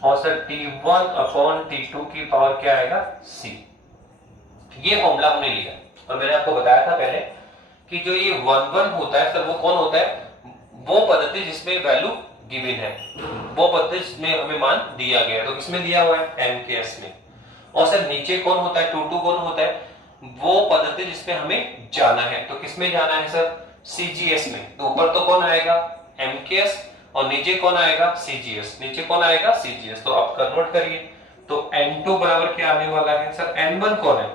और सर t1 अपॉन t2 की पावर क्या आएगा c। ये फॉर्मूला हमने लिया और मैंने आपको बताया था पहले कि जो ये 1 होता है सर वो कौन होता है, वो पद्धति जिसमें वैल्यू गिवन है, वो पद्धति जिसमें हमें मान दिया गया है। तो किसमें दिया हुआ है, एमकेएस में। और सर नीचे कौन होता है, 2 कौन होता है, वो पद्धति जिसमें हमें जाना है। तो किसमें जाना है सर, सीजीएस में। तो ऊपर तो कौन आएगा, एमकेएस, और नीचे कौन आएगा, सीजीएस। नीचे कौन आएगा, सीजीएस। तो आप कन्वर्ट करिए, तो n2 बराबर क्या आने वाला है सर, n1 कौन है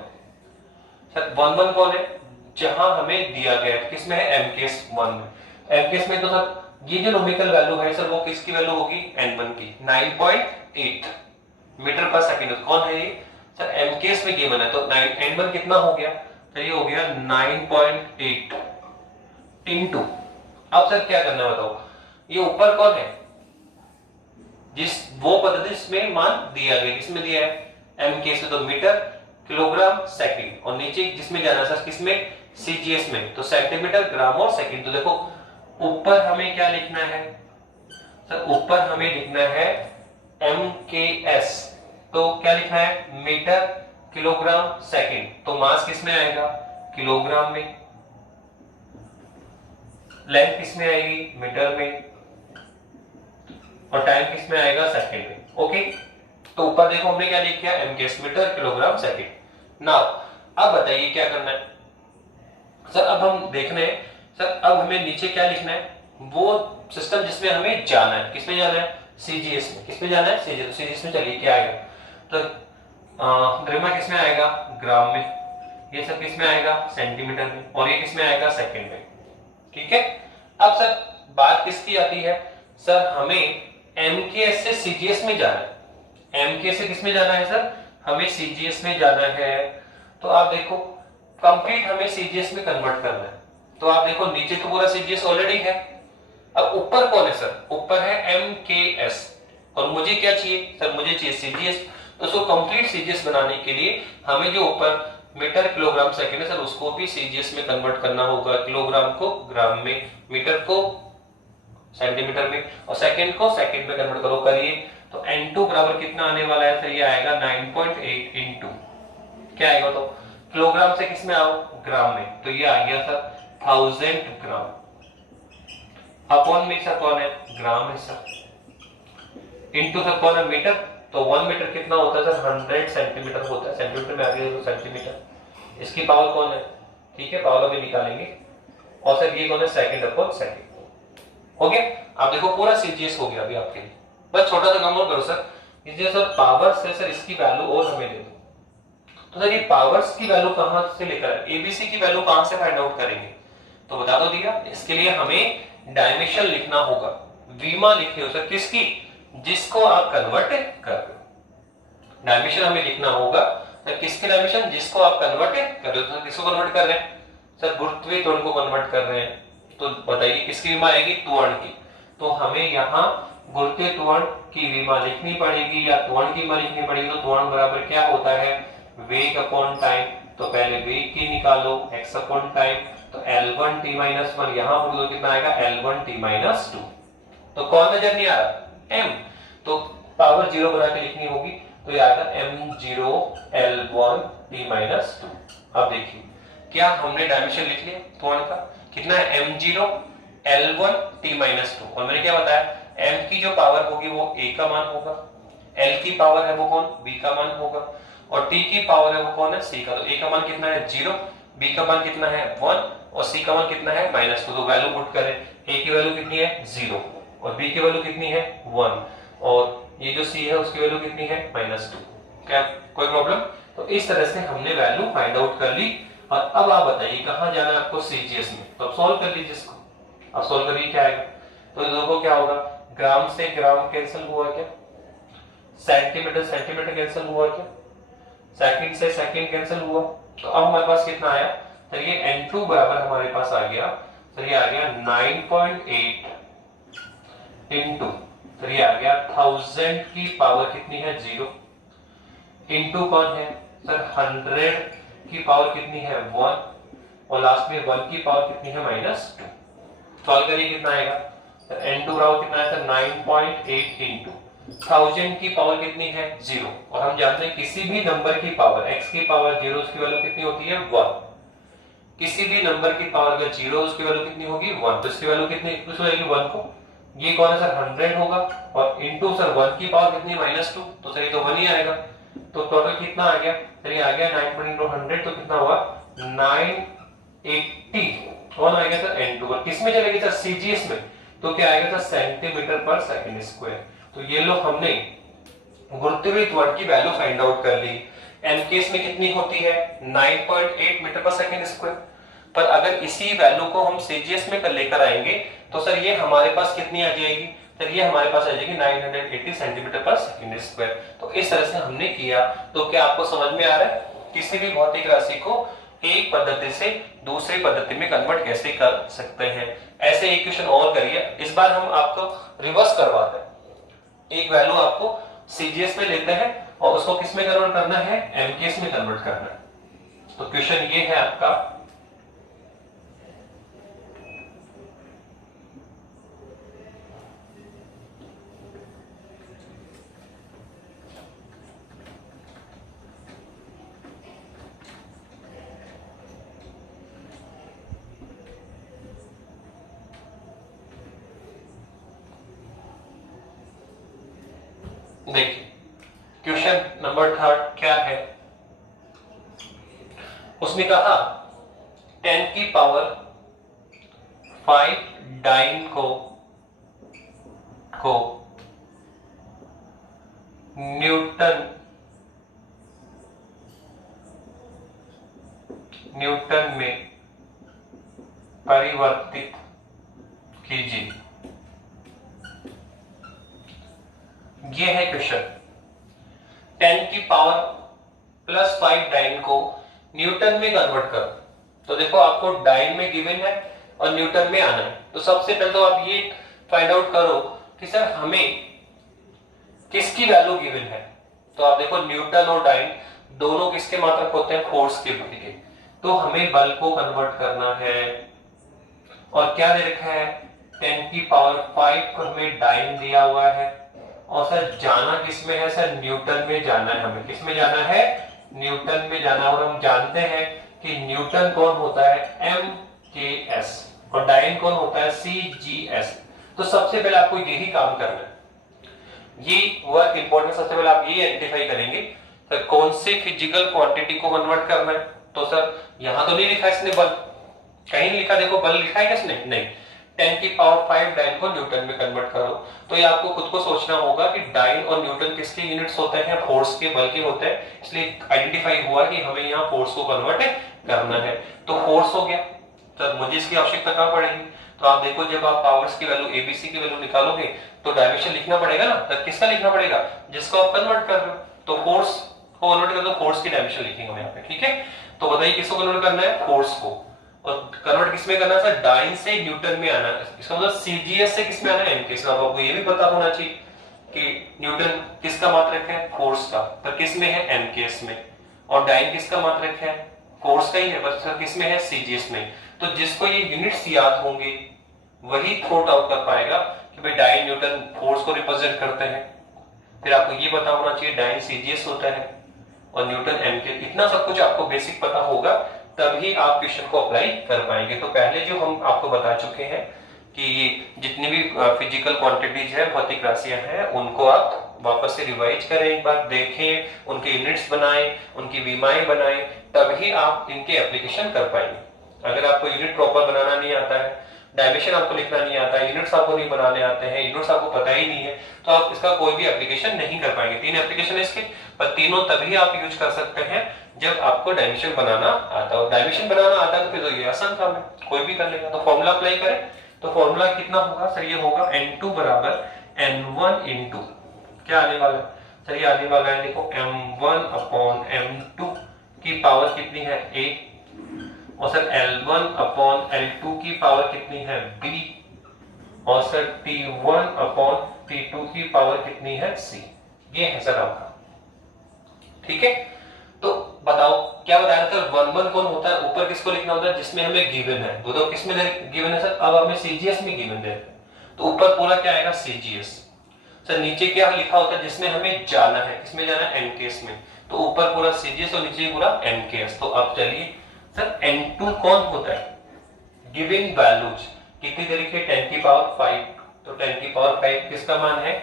सर, 1 कौन है, जहां हमें दिया गया है किसमें है, एमकेएस 1 में। एमकेएस में तो सर ये जो नोमिकल वैल्यू है सर वो किसकी वैल्यू होगी, n1 की, 9.8 मीटर पर सेकंड। कौन है ये सर, एमकेएस में गिवन है। तो n1 कितना हो गया, तो ये हो गया 9.8 इनटू, अब सर क्या करना है बताओ, ये ऊपर कौन है, जिस वो पद्धति जिसमें मान दिया गया, किसमें दिया है, एमकेएस में, तो मीटर किलोग्राम सेकंड, और नीचे जिसमें जाना है सर किसमें, सीजीएस में, तो सेंटीमीटर ग्राम और सेकंड। तो देखो ऊपर हमें क्या लिखना है सर, ऊपर हमें लिखना है एमकेएस, तो क्या लिखना है, मीटर किलोग्राम सेकंड। तो मास किसमें आएगा, किलोग्राम में, लेंथ किसमें आएगी, मीटर में, और टाइम किसमें आएगा, सेकंड में। ओके, तो ऊपर देखो हमने क्या लिख दिया, MKS metre kilogram second. Now अब बताइए क्या करना है सर, अब हम देखने हैं सर, अब हमें नीचे क्या लिखना है, वो सिस्टम जिसमें हमें जाना है, किसमें जाना है, सीजीएस में। किसमें जाना है, सीजीएस। तो सीजीएस में चलिए क्या आएगा, तो ग्राम किसमें आएगा, ग्राम में, ये सब किसमें आएगा, सेंटीमीटर में, और ये किसमें आएगा, सेकंड में। ठीक है, अब सर बात किसकी आती है सर, हमें एमकेएस से सीजीएस में जाना है। एमकेएस से किसमें जाना है सर, हमें सीजीएस में जाना है। तो आप देखो कंप्लीट हमें सीजीएस में कन्वर्ट करना है। तो आप देखो नीचे तो पूरा सीजीएस ऑलरेडी है, अब ऊपर कौन है सर, ऊपर है एमकेएस, और मुझे क्या चाहिए सर, मुझे चाहिए सीजीएस। तो उसको कंप्लीट सीजीएस बनाने के लिए हमें जो ऊपर मीटर किलोग्राम सेकंड है सर उसको भी सीजीएस में कन्वर्ट करना होगा, किलोग्राम को ग्राम में, मीटर को सेंटीमीटर में, और सेकंड को सेकंड में कन्वर्ट करो, करिए। तो n2 बराबर कितना आने वाला है सर, ये आएगा 9.8 इनटू क्या आएगा, तो किलोग्राम से किसमें आओ, ग्राम में, तो ये आ गया सर 1000 ग्राम, अपॉन में सर कौन है, ग्राम है सर, इनटू सर कौन है, मीटर। तो 1 मीटर कितना होता है सर, 100 सेंटीमीटर होता है, सेंटीमीटर में आ गया तो सेंटीमीटर, इसकी पावर कौन है, ठीक है, पावर अभी निकालेंगे, और सर ये कौन है, सेकंड अपॉन सेकंड। हो गया, आप देखो पूरा सीजीएस हो गया अभी आपके लिए। बस छोटा सा काम और करो सर, इसलिए सर पावर्स है सर, इसकी वैल्यू और हमें दे दो। तो सर ये पावर्स की वैल्यू कहां से लेकर, एबीसी की वैल्यू कहां से फाइंड आउट करेंगे, तो बता दो दिया। इसके लिए हमें डायमेंशन लिखना होगा, वीमा लिखनी हो सर, किसकी, जिसको आप कन्वर्ट कर रहे हो। डायमेंशन हमें लिखना होगा सर, किसके डायमेंशन, जिसको आप कन्वर्ट कर रहे हो। तो किसको कन्वर्ट कर रहे हैं सर, गुरुत्वीय त्वरण को कन्वर्ट कर रहे हैं। तो बताइए किसकी विमा आएगी, त्वरण की। तो हमें यहाँ गुरुत्वीय त्वरण की विमा लिखनी पड़ेगी या त्वरण की विमा लिखनी पड़ेगी। तो त्वरण बराबर क्या होता है, वेग अपॉन टाइम। तो पहले वेग की निकालो, x अपॉन टाइम, तो L1 t - 1, यहाँ पर दो कितना आएगा, L1 t - 2। तो कौन नजर नहीं आ रहा, m, तो पावर 0 बना के लिखनी होगी, तो ये आएगा m0 L1 t - 2। अब देखिए क्या हमने डायमेंशन लिख लिया त्वरण का, कितना है, m0 L1 t - 2, और मैंने क्या बताया, m की जो पावर होगी वो a का मान होगा, l की पावर है वो कौन, b का मान होगा, और t की पावर है वो कौन है, c का। तो a का मान कितना है 0, b का मान कितना है 1, और c का मान कितना है -2। तो वैल्यू पुट करें, a की वैल्यू कितनी है 0 और b की वैल्यू कितनी है 1। और ये जो सी है उसकी वैल्यू कितनी है -2। क्या कोई प्रॉब्लम? तो इस तरह से हमने वैल्यू फाइंड आउट कर ली। और अब आप बताइए कहां जाना है आपको सीजीएस में, तो अब सॉल्व कर लीजिए इसको। अब सॉल्व करिए क्या आएगा, तो देखो क्या होगा, ग्राम से ग्राम कैंसिल हुआ क्या, सेंटीमीटर सेंटीमीटर कैंसिल हुआ क्या, सेकंड से सेकंड कैंसिल हुआ। तो अब हमारे पास कितना आया, तो ये n2 बराबर हमारे पास आ गया, तो ये आ गया 9.8 इंटू, तो ये आ गया 1000 की पावर कितनी है 0, इंटू कौन है सर 100 की पावर कितनी है 1, और लास्ट में 1 की पावर कितनी है -2। सॉल्व करिए कितना आएगा, तो n2 बराबर कितना है सर 9.8 इंटू 1000 की पावर कितनी है 0, और हम जानते हैं किसी भी नंबर की पावर x की पावर 0 उसकी वैल्यू कितनी होती है 1। किसी भी नंबर की पावर अगर 0 उसकी वैल्यू कितनी होगी 1, तो इसकी वैल्यू कितनी पुट होगी 1 को, ये कौन है सर 100 होगा, और इंटू सर 1 की पावर कितनी -2, तो सर ये तो 1 ही आएगा। तो टोटल कितना आ गया, सर ये आ गया 9.100, तो कितना हुआ 980 कौन आएगा सर n2, और किस में चलेगी सर सीजीएस में, तो क्या आएगा सर सेंटीमीटर पर सेकंड स्क्वायर। तो ये लो हमने गुरुत्वाकर्षण त्वरण की वैल्यू फाइंड आउट कर ली। एमकेएस में कितनी होती है 9.8 मीटर पर सेकंड स्क्वायर, पर अगर इसी वैल्यू को हम सीजीएस में कर लेकर आएंगे तो सर ये हमारे पास कितनी आ जाएगी, सर ये हमारे पास आ जाएगी 980 सेंटीमीटर पर सेकंड स्क्वायर। तो इस तरह से हमने किया। तो क्या आपको समझ में आ रहा है किसी भी भौतिक राशि को एक पद्धति से दूसरी पद्धति में कन्वर्ट कैसे कर सकते हैं। ऐसे एक क्वेश्चन और करिए, इस बार हम आपको रिवर्स करवाते हैं, एक वैल्यू आपको सीजीएस में लेते हैं और उसको किस में कन्वर्ट करना है एमकेएस में कन्वर्ट करना है। तो क्वेश्चन ये है आपका, देखिए क्वेश्चन नंबर 3 क्या है, उसने कहा 10 की पावर 5 डाइन को न्यूटन में परिवर्तित कीजिए। ये है क्वेश्चन, 10 की पावर +5 डाइन को न्यूटन में कन्वर्ट करो। तो देखो आपको डाइन में गिवन है और न्यूटन में आना है, तो सबसे पहले तो आप ये फाइंड आउट करो कि सर हमें किसकी वैल्यू गिवन है। तो आप देखो न्यूटन और डाइन दोनों किसके मात्रक होते हैं, फोर्स के बल के। तो हमें बल को कन्वर्ट करना है, और क्या दे रखा है 10 की पावर 5 को हमें डाइन दिया हुआ है, और सर जाना किस में है सर न्यूटन में जाना है, हमें किस में जाना है न्यूटन में जाना। और हम जानते हैं कि न्यूटन कौन होता है MKS और डाइन कौन होता है CGS। तो सबसे पहले आपको यही काम करना है, ये वर्क इंपॉर्टेंट। सबसे पहले आप ये आइडेंटिफाई करेंगे सर कौन से फिजिकल क्वांटिटी को कन्वर्ट करना है। तो सर यहां तो नहीं लिखा इसने बल, कहीं नहीं लिखा, देखो बल लिखा है किसने, नहीं। 10 की पावर 5 डाइन को न्यूटन में कन्वर्ट करो। तो ये आपको खुद को सोचना होगा कि डाइन और न्यूटन किसके यूनिट्स होते हैं, फोर्स के, बल के होते हैं। इसलिए आइडेंटिफाई हुआ कि हमें यहाँ फोर्स को कन्वर्ट करना है। तो फोर्स हो गया, तो मुझे इसकी आवश्यकता कहाँ पड़ेगी। तो आप देखो जब आप पावर्स की वैल्यू एबीसी की वैल्यू निकालोगे तो डायमेंशन लिखना पड़ेगा ना, तो किसका लिखना पड़ेगा जिसको आप कन्वर्ट कर रहे हो। तो फोर्स को कन्वर्ट कर दो, फोर्स की डायमेंशन लिखेंगे हम यहाँ पे, ठीक है। तो बताइए किसको कन्वर्ट करना है, फोर्स को, और कन्वर्ट किसमें करना है सर डाइन से न्यूटन में आना है। इसका मतलब सीजीएस से किसमें आना है एमकेएस। आपको ये भी पता होना चाहिए कि न्यूटन किसका मात्रक है, फोर्स का, पर किसमें है एमकेएस में, और डाइन किसका मात्रक है, फोर्स का ही है, पर सर किसमें है सीजीएस में। तो जिसको ये यूनिट्स याद होंगे वही थॉट आउट कर पाएगा कि भाई डाइन न्यूटन फोर्स को रिप्रेजेंट करते हैं। फिर आपको ये पता होना चाहिए डाइन सीजीएस होता है और न्यूटन एमके। इतना सब कुछ आपको बेसिक पता होगा तभी आप क्वेश्चन को अप्लाई कर पाएंगे। तो पहले जो हम आपको बता चुके हैं कि ये जितनी भी फिजिकल क्वांटिटीज है, भौतिक राशियां हैं, उनको आप वापस से रिवाइज करें, एक बार देखें, उनके यूनिट्स बनाएं, उनकी विमाएं बनाएं, तभी आप इनके एप्लीकेशन कर पाएंगे। अगर आपको यूनिट प्रॉपर बनाना नहीं आता है, डायमेंशन आपको लिखना नहीं आता है, यूनिट्स आपको नहीं बनाने आते हैं, यूनिट्स आपको पता ही नहीं है, तो आप इसका कोई भी एप्लीकेशन नहीं कर पाएंगे। 3 एप्लीकेशन इसके, पर तीनों तभी आप यूज कर सकते हैं जब आपको डायमेंशन बनाना आता हो। डायमेंशन बनाना आता है तो फिर तो ये आसान काम है, कोई भी कर लेगा। तो फॉर्मूला अप्लाई करें तो फॉर्मूला कितना होगा सर, ये होगा n2 बराबर n1 इंटू क्या आने वाला है सर, ये आने वाला है देखो m1 अपॉन m2 की पावर कितनी है a, और सर L1 अपॉन L2 की पावर कितनी है b, और सर T1 अपॉन T2 की पावर कितनी है c। ये है सर आपका, ठीक है। तो बताओ क्या बताया सर, 1 1 कौन होता है, ऊपर किसको लिखना होता है जिसमें हमें गिवन है, तो किसमें गिवन है सर, अब हमें सीजीएस में गिवन है, तो ऊपर पूरा क्या आएगा सीजीएस। सर नीचे क्या लिखा होता है जिसमें हमें जाना है, किसमें जाना है एमकेएस में, तो ऊपर पूरा सीजीएस और नीचे पूरा एमकेएस। तो अब चलिए सर n2 कौन होता है, गिविंग वैल्यूज कितनी तरीके 10 की पावर 5, तो 10 की पावर 5 किसका मान है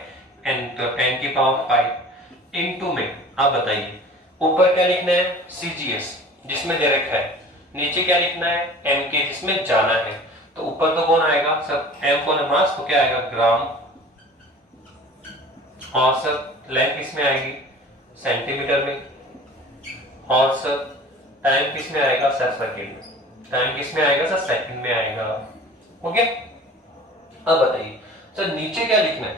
n, तो 10 की पावर 5 इनटू में आप बताइए ऊपर क्या लिखना है सीजीएस जिसमें दे रखा है, नीचे क्या लिखना है एमके जिसमें जाना है, तो ऊपर तो कौन आएगा सर एम कौन है मास, तो क्या आएगा ग्राम, और सर लेंथ किसमें आएगी सेंटीमीटर में, और सर टाइम किसमें आएगा सर सेकंड में, टाइम किसमें आएगा सर सेकंड में आएगा। ओके अब बताइए सर नीचे क्या लिखना है,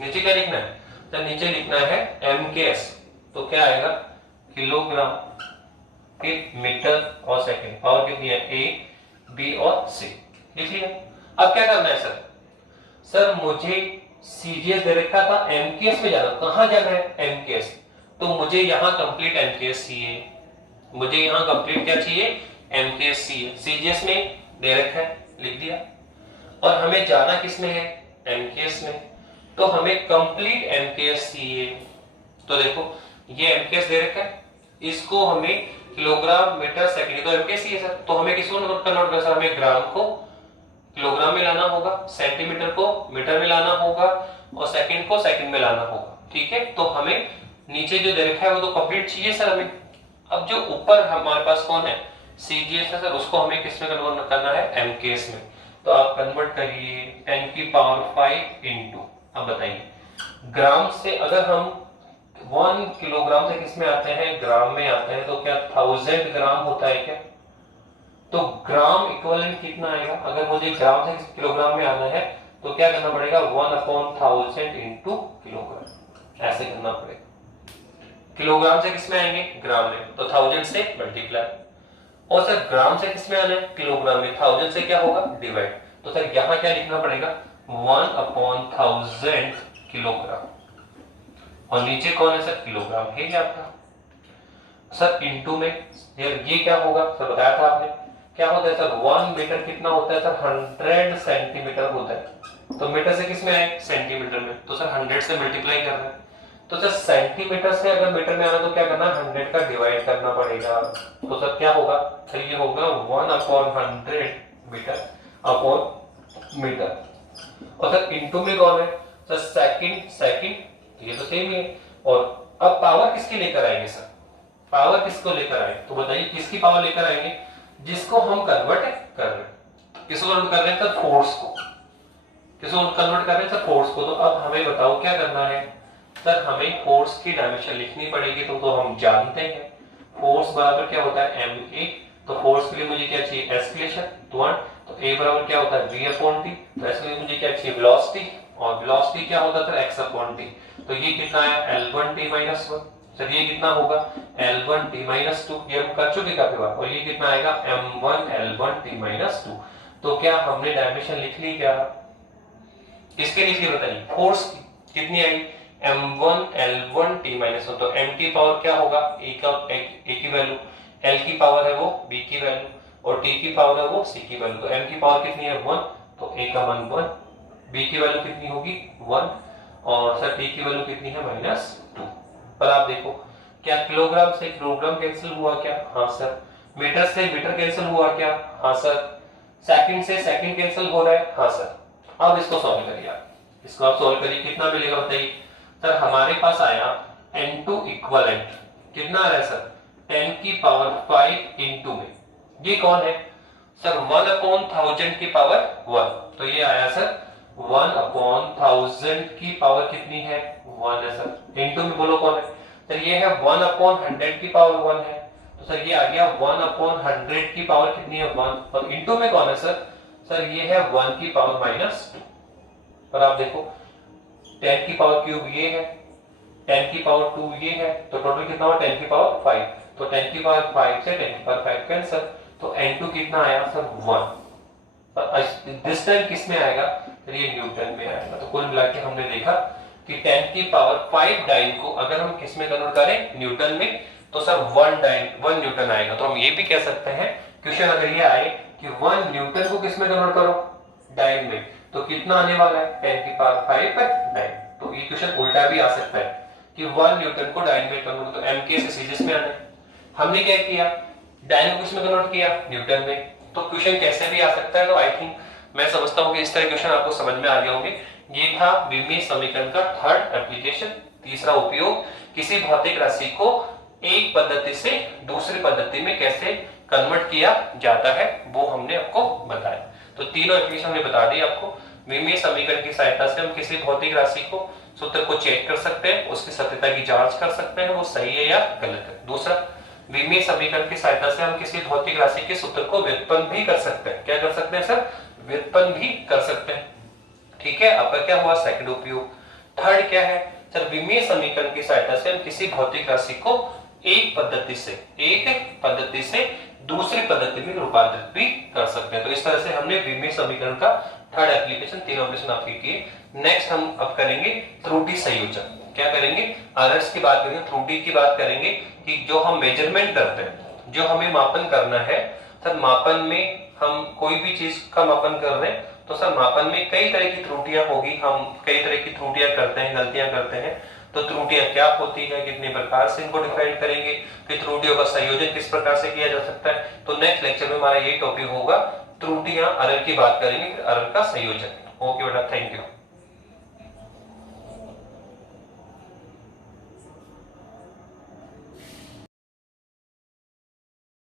नीचे क्या लिखना है सर, नीचे लिखना है एमकेएस, तो क्या आएगा किलोग्राम फिर मीटर और सेकंड, पावर कितनी है ए बी और सी, लिख लिया। अब क्या करना है सर, सर मुझे सीजीएस दे रखा था एमकेएस में जाना, कहां जाना है एमकेएस, तो मुझे यहां कंप्लीट एमकेएस चाहिए, मुझे यहां कंप्लीट क्या चाहिए एमकेएस चाहिए, सीजीएस में दे रखा है लिख दिया, और हमें जाना किसमें है एमकेएस में, तो हमें कंप्लीट एमकेएस चाहिए। तो देखो ये एमकेएस दे रखा है, इसको हमें किलोग्राम मीटर सेकंड, तो एमकेएस ही है सर, तो हमें किसको कन्वर्ट करना, हमें ग्राम को किलोग्राम में लाना होगा, सेंटीमीटर को मीटर में लाना होगा, और सेकंड को सेकंड में लाना होगा, ठीक है। तो हमें नीचे जो दे रखा है वो तो कंप्लीट चाहिए सर हमें। अब जो ऊपर हमारे पास कौन है सीजीएस है सर, उसको हमें किस में कन्वर्ट करना है एमकेएस में, तो आप कन्वर्ट करिए 10 की पावर 5 इनटू, अब बताइए ग्राम से अगर हम 1 किलोग्राम से किस में आते हैं ग्राम में आते हैं, तो क्या 1000 ग्राम होता है क्या, तो ग्राम इक्विवेलेंट कितना आएगा, अगर मुझे ग्राम से किलोग्राम में आना है तो क्या करना पड़ेगा 1/1000 इनटू किलोग्राम, ऐसे करना पड़ेगा। किलोग्राम से किस में आएंगे ग्राम में, तो 1000 से मल्टीप्लाई, और सर ग्राम से किस में आना है किलोग्राम में, 1000 से क्या होगा डिवाइड, तो सर यहां क्या लिखना पड़ेगा 1/1000 किलोग्राम, और नीचे कौन है सर किलोग्राम है आपका सर, इनटू में ये क्या होगा सर बताया था आपने, क्या होता है सर 1 मीटर कितना होता है सर 100 सेंटीमीटर होता है, तो मीटर से किस में आए सेंटीमीटर में, तो सर 100 से मल्टीप्लाई कर रहे हैं, तो सर सेंटीमीटर से अगर मीटर में आना तो क्या करना 100 का डिवाइड करना पड़ेगा, तो सर क्या होगा सर ये होगा 1/100 मीटर अपॉन मीटर, और सर इनटू में कौन है सर सेकंड, सेकंड ये तो सेम ही है, और अब पावर किसके लेकर आएंगे सर, पावर किसको लेकर आए, तो बताइए किसकी पावर लेकर आएंगे जिसको हम कन्वर्ट कर रहे हैं, किसको कन्वर्ट कर रहे हैं सर फोर्स को, किसको कन्वर्ट कर रहे हैं सर फोर्स को। तो अब हमें बताओ क्या करना है सर, हमें फोर्स की डायमेंशन लिखनी पड़ेगी, तो हम जानते हैं फोर्स बराबर क्या होता है ma, तो फोर्स के लिए मुझे क्या चाहिए एक्सीलरेशन त्वरण, तो a बराबर क्या होता है v/t, तो इसके लिए मुझे क्या चाहिए वेलोसिटी, और वेलोसिटी क्या होता है x/t, तो ये कितना है L1t - 1, सर ये कितना होगा L1t - 2, ये हम कर चुके काफी बार, और ये कितना आएगा m1 L1t - 2, तो क्या हमने डायमेंशन लिख ली क्या, किसके लिख ली बताइए फोर्स की, कितनी आई m1 L1t - 1, तो m की पावर क्या होगा a की वैल्यू, l की पावर है वो b की वैल्यू, और t की पावर है वो c की वैल्यू, तो m की पावर कितनी है 1, तो a का मान 1, b की वैल्यू कितनी होगी 1, और सर t की वैल्यू कितनी है -2। पर आप देखो क्या किलोग्राम से किलोग्राम कैंसिल हुआ क्या, हाँ सर, मीटर से मीटर कैंसिल हुआ क्या, हाँ सर, सेकंड से सेकंड कैंसिल हो रहा है, हाँ सर। अब इसको सॉल्व करिए आप, इसको आप सॉल्व करिए कितना मिलेगा बताइए सर, हमारे पास आया n2 इक्विवेलेंट कितना आ रहा है सर 10 की पावर 5 इनटू में, ये कौन है सर 1/1000 की पावर 1, तो ये आया सर 1/1000 की पावर कितनी है 1 है सर। इनटू में बोलो कौन है सर, ये है 1/100 की पावर 1 है, तो सर ये आ गया 1/100 की पावर कितनी है 1, और इनटू में कौन है सर, सर ये है 1 की पावर -2। पर आप देखो 10 की पावर क्यूब ये है, 10 की पावर 2 ये है, तो टोटल कितना हुआ 10 की पावर 5, तो 10 की पावर 5 से 10 की पावर 5 कैंसिल, तो n2 कितना आया सर 1। दिस टाइम किस में आएगा सर, ये न्यूटन में आएगा। तो कुल मिला के हमने देखा कि 10 की पावर 5 डाइन को अगर हम किस में कन्वर्ट करें न्यूटन में, तो सर 1 न्यूटन आएगा। तो हम ये भी कह सकते हैं क्वेश्चन अगर ये आए कि 1 न्यूटन को किस में कन्वर्ट करो डाइन में, तो कितना आने वाला है 10 की पावर 5 डाइन। तो ये क्वेश्चन उल्टा भी आ सकता है कि 1 न्यूटन को डाइन में कन्वर्ट, तो एमके से सीरीज में आने, हमने क्या किया डाइन को किसमें कन्वर्ट किया न्यूटन में। तो क्वेश्चन कैसे भी आ सकता है। तो आई थिंक मैं समझता हूं कि इस तरह क्वेश्चन आपको समझ में आ गए होंगे। ये था विमीय समीकरण का थर्ड एप्लीकेशन, तीसरा उपयोग, किसी भौतिक राशि को एक पद्धति से दूसरी पद्धति में कैसे कन्वर्ट किया जाता है वो हमने आपको बताया। तो तीनों एप्लीकेशन हमने बता दी आपको। विमीय समीकरण की सहायता से हम किसी भौतिक राशि को सूत्र को चेक कर सकते हैं, उसकी सत्यता की जांच कर सकते हैं वो सही है या गलत है। दूसरा, विमीय समीकरण की सहायता से हम किसी भौतिक राशि के सूत्र को व्युत्पन्न भी कर सकते हैं। क्या कर सकते हैं सर, व्युत्पन्न भी कर सकते हैं। ठीक है, आपका क्या हुआ सेकंड उपयोग। थर्ड क्या है सर, विमीय समीकरण की सहायता से हम किसी भौतिक राशि को एक पद्धति से दूसरी पद्धति में रूपांतरित भी कर सकते हैं। तो इस तरह से हमने विमीय समीकरण का थर्ड एप्लीकेशन, तीनों एप्लीकेशन आपके किए। नेक्स्ट हम अब करेंगे त्रुटि संयोजन। क्या करेंगे, एरर्स की बात करेंगे, त्रुटि की बात करेंगे कि जो हम मेजरमेंट करते हैं, जो हमें मापन करना है सर, मापन में हम कोई भी चीज का मापन कर रहे हैं तो सर मापन में कई तरह की त्रुटियां होगी, हम कई तरह की त्रुटियां करते हैं, गलतियां करते हैं। तो त्रुटियां क्या होती है, कितने प्रकार से इनको डिफाइन करेंगे, कि त्रुटियों का संयोजन किस प्रकार से किया जा सकता है। तो नेक्स्ट लेक्चर में हमारा यही टॉपिक होगा, त्रुटियां, एरर की बात करेंगे, एरर का संयोजन। ओके बेटा, थैंक यू।